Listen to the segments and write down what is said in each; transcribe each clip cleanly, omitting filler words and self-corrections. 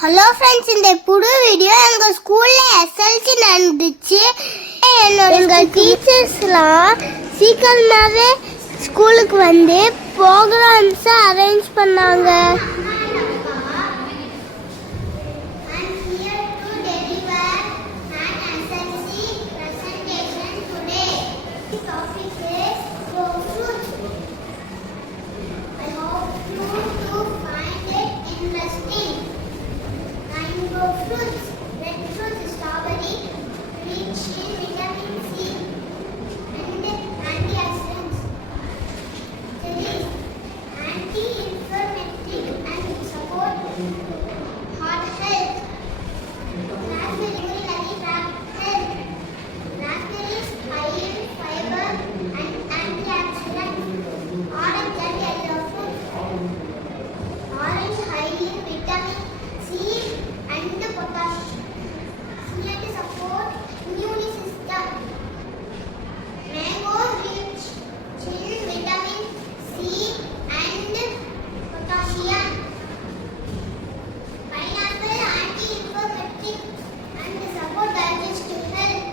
Hello friends, இந்த புது வீடியோ எங்கள் ஸ்கூலில் எஸ்எல்சி நடந்துச்சு. எங்கள் டீச்சர்ஸ்லாம் சீக்கிரமாகவே ஸ்கூலுக்கு வந்து ப்ரோக்ராம்ஸை அரேஞ்ச் பண்ணாங்க. Fruits, red fruits, strawberry, rich in vitamin C and antioxidants. Cherries, anti-inflammatory and support heart health. Raspberry, health. Raspberries, high in fiber and antioxidants. Orange and yellow fruits. Orange, high in vitamin C and potassium to support immune system. Mango rich in vitamin C and potassium. Pineapple anti-inflammatory and support digestive health.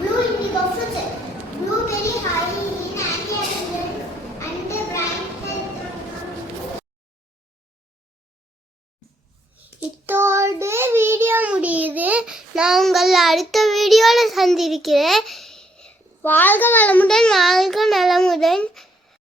Blue indigo fruits. Blueberry high in antioxidants and brain health. இதோடு வீடியோ முடியுது. நான் உங்களை அடுத்த வீடியோவில் சந்திக்கிறேன். வாழ்க வளமுடன், வாழ்க நலமுடன்.